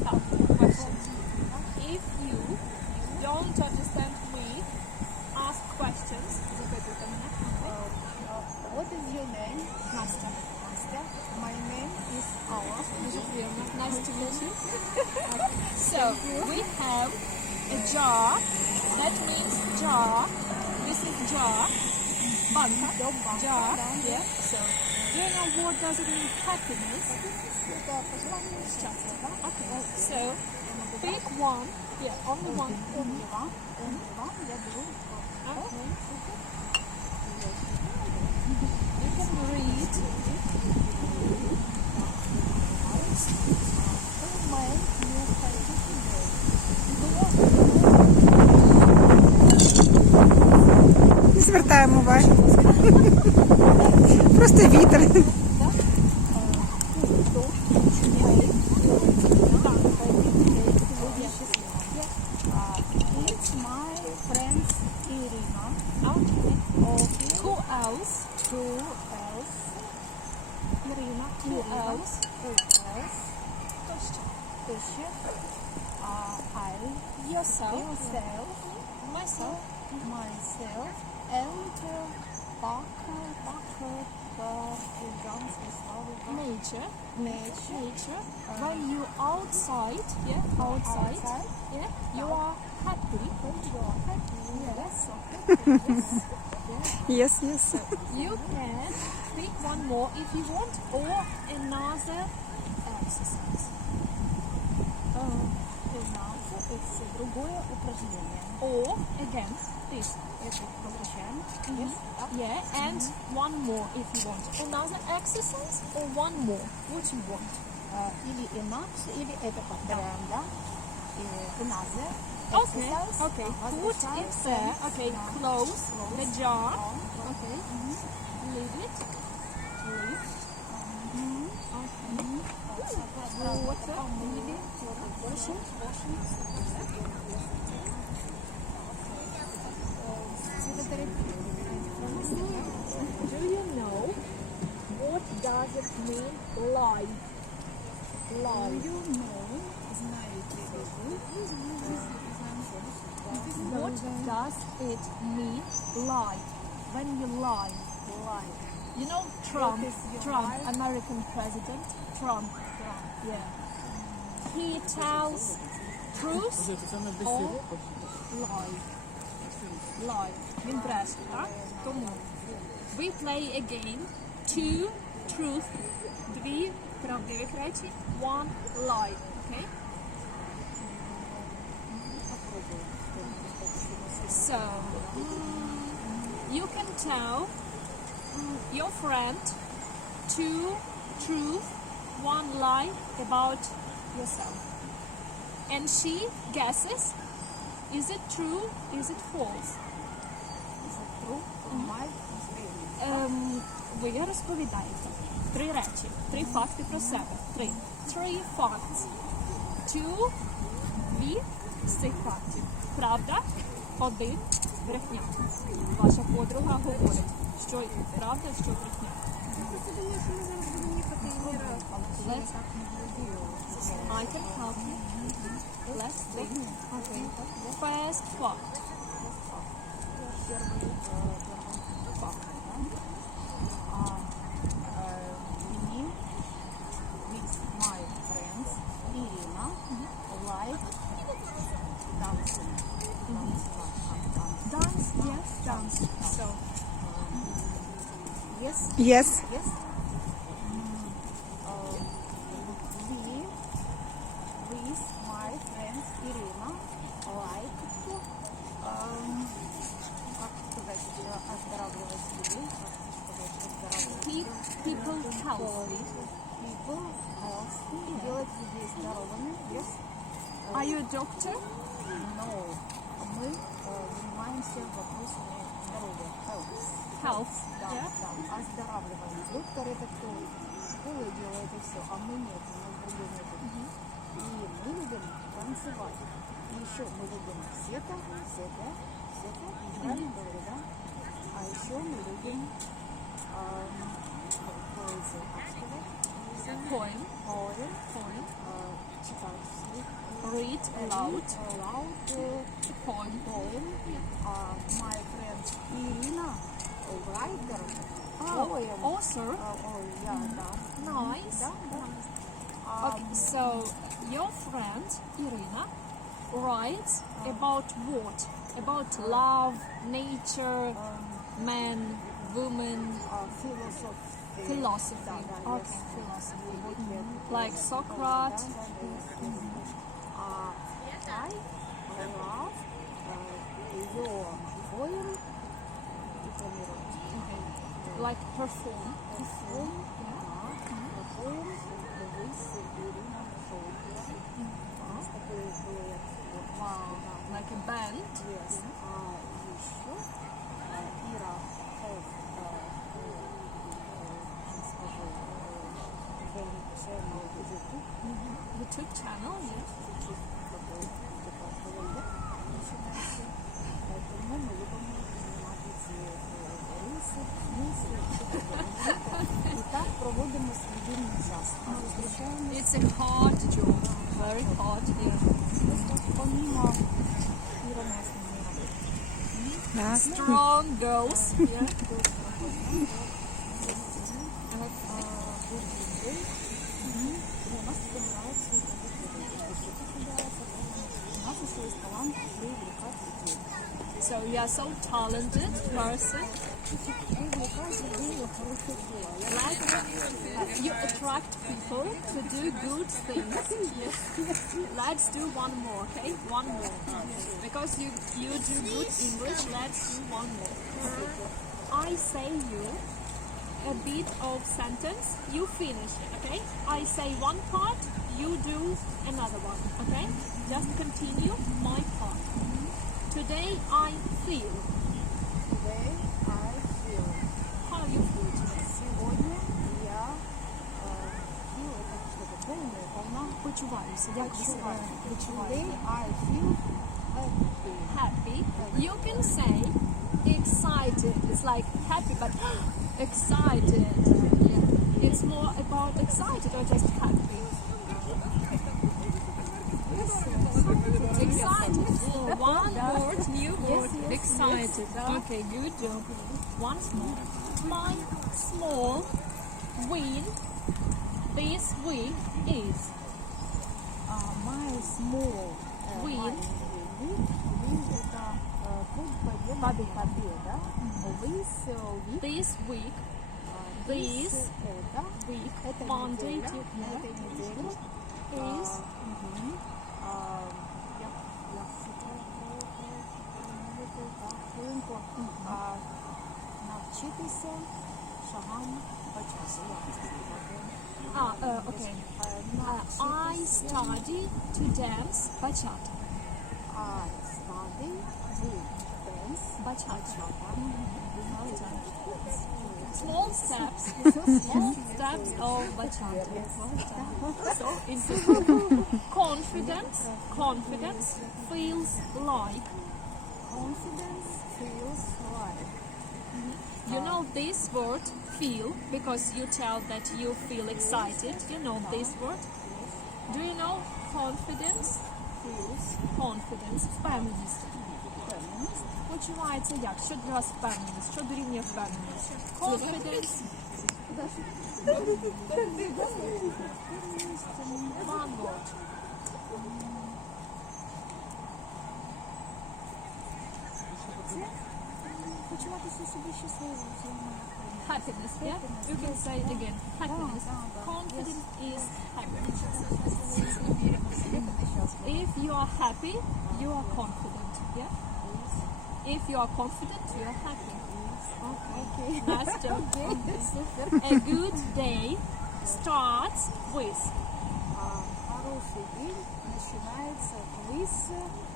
Stop. Question. If you don't understand me, ask questions. Запитуйте мене. What is your name? Настя. Настя. My name is Алла. Дуже приємно. Nice to meet you. So, we have a jar. That means jar. This is jar. banka, cevap, during our war mean happiness, okay. so pick one, yeah, only one, only one, only one, okay. You can read. Еще. Uh, I. Yourself. Yourself. Myself. Myself. And uh, Parker. Parker. Uh, Ужанский слава. Nature. Nature. Nature. When you outside, yeah, outside, Outside. yeah, you are happy. When you are happy. Yes. Okay. Yes. Yes, yes. You can pick one more if you want, or another exercise. Uh, Финансы – это другое упражнение. Or again, this. Это возвращаем. Yes. Да. Yeah, and one more if you want. Another exercise or one more. What you want? А, Или инакше, или это повторяем, да? И another Okay. exercise. Okay. Ага, Put it возвращаем. there. Okay. Да. Close the jar. On. Okay. Leave it. Leave. Water. Или washing. Цветотерапия. Do you know what does it mean lie? Lie. Do you know? What does it mean lie? When you lie, lie. You know Trump, Trump, American president, Trump. Yeah. He tells truth or lie Lie. Він бреше, так? Тому we play a game. Two truth. Дві правдивих речі. One lie. Okay? So, mm, you can tell mm, your friend two truth, one lie about yourself. And she guesses is it true, is it false? Ем, ви розповідаєте три речі, три факти про себе. Три. Three facts. Two, дві з цих фактів. Правда, один брехня. Ваша подруга говорить, що правда, що брехня. Let's, I can help you. Let's think. Okay. First fact. Первый Yes, Yes. yes. Uh, we with my friends Irina like um, как сказать, э, оздоравливать людей, как сказать, оздоравливать keep people healthy. people healthy, делать людей здоровыми, yes. Are you a doctor? Но мы э, занимаемся вопросами здоровья, health. Health. Да, Yeah. да, оздоравливание. Доктор это кто? Школа делает это все, а мы нет, у нас другой метод. И мы любим танцевать. И еще мы любим сета, сета, сета, правильно говорю, да? А еще мы любим? Poem. Поэм, Poem. э, read aloud Aloud poem. poem. Uh, my friend Irina, Oh, oh also? Oh, oh yeah. Nice. Um, okay, so your friend Irina writes oh. about what? About uh, love, nature, um, man, woman. Uh, philosophy. Philosophy. Okay, philosophy. Mm -hmm. Like Socrates. Mm -hmm. uh, I love uh, your poem like perform. Perform. It's a hard job, very hard. here. Yeah. Strong girls. So you are so talented person you attract people to do good things. Let's do one more, okay? One more. Because you you do good English, let's do one more. I say you a bit of sentence, you finish, okay? I say one part, you do another one, okay? Just continue my part. Today I feel. Today полное, волна. Почуваюся, як ви себе Today відчуваєте? I feel happy. happy. You can say excited. It's like happy, but excited. Yeah. It's more about excited or just happy. Excited. Oh, one word, new word. excited. Okay, good job. Once more. My small win this week is А my small э, Win. маленький win, win это э, путь победы, победа. With э, week, this week. э, This this это Week. эта Monday, неделя, to- на этой неделе is а, мгм, а, я, я хотела про- про- промовити, так, хвилинку, а, навчитися шагам по часу. Ah, uh, okay. Uh, I study to dance bachata. I study to dance bachata. Small steps, small steps of bachata. So interesting. confidence, confidence feels like. Confidence feels like. Mm -hmm. You know this word feel because you tell that you feel excited. You know this word. Do you know confidence? Feels Confidence. Впевненість. feminist. Почувається як? Що для вас впевненість? Що дорівнює впевненість? Confidence. One word. Happiness, yeah? You can say it again. Happiness. Да, да, да. Confidence is happiness. Это счастлива. If you are happy, you are confident, yeah? If you are confident, you are happy. Окей. Nice job. Супер. A good day starts with. А хороший день начинается с э, улыбки.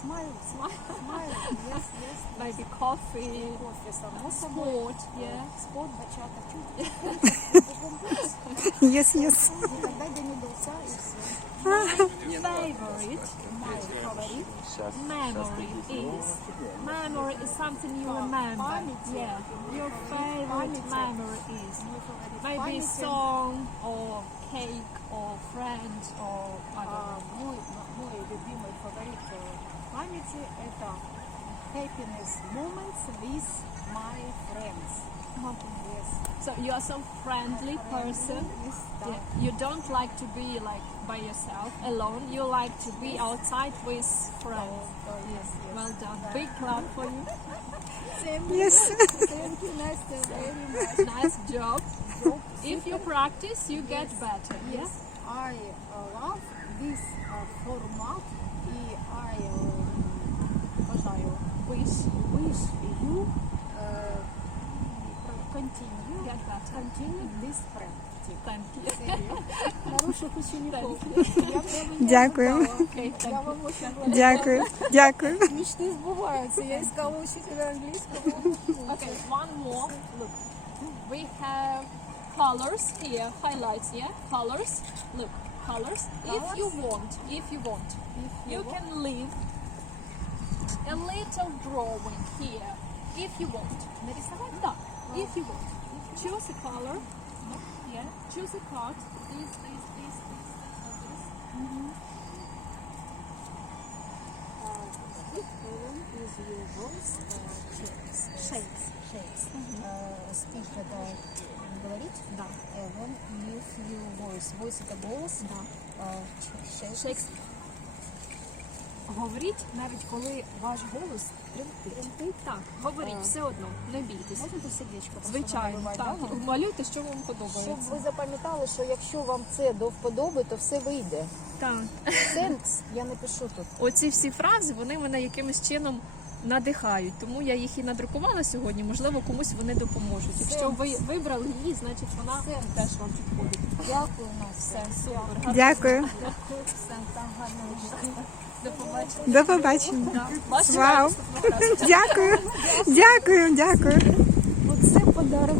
smile, smile, smile. Yes, yes. Maybe coffee, Кофе само собою. sport. Yeah. Спорт, бачата, чуть. Yes, yes. Никогда. Favorite, my favorite memory is memory is something you remember. Yeah. Your favorite memory is maybe song or cake or friend or I don't know. Мой, мой любимый Третє – это happiness moments with my friends. Yes. So you are so friendly person. Yes, Yeah. так. You don't like to be like by yourself alone. You like to be outside with friends. Так, yes, yes. Well done. Big clap for you. Thank Yes. Thank you, Настя, very much. Nice job. Job. If you practice, you get better. Yes, I uh, love this uh, format бажаю wish, wish you uh, continue, Get better. continue this practice. Thank you. Хороших учеников. Я прямо не Дякую. ожидала. Okay, Я thank вам очень благодарна. Дякую. Дякую. Мечты сбываются. Я искала учителя английского. Okay, one more. Look, we have colors here, highlights. Yeah, colors. Look, colors. If you want, if you want, you can leave a little drawing here. If you want. Нарисовать? Да. If you want. Choose a color. Yeah. Choose a card. This, this, this, this, this, or this. Uh, speak Ellen is your voice uh, shapes. Shapes. Shapes. Uh, speak это говорить. Да. Ellen if your voice. Voice это голос. Да. Uh, shapes. Shakes. Говоріть, навіть коли ваш голос тремтить. Так, говоріть все одно, не бійтесь. Можна сердечко? Звичайно, так. Малюйте, що вам Щоб ви запам'ятали, що якщо вам це до вподоби, то все вийде. Так. Сенс я не пишу тут. Оці всі фрази вони мене якимось чином надихають. Тому я їх і надрукувала сьогодні. Можливо, комусь вони допоможуть. Якщо ви вибрали її, значить вона теж вам підходить. Дякую, Настя. Все, супер. Дякую. Все, там гарно. До побачення. До побачення. Вау. Дякую. Дякую, дякую. Оце подарок.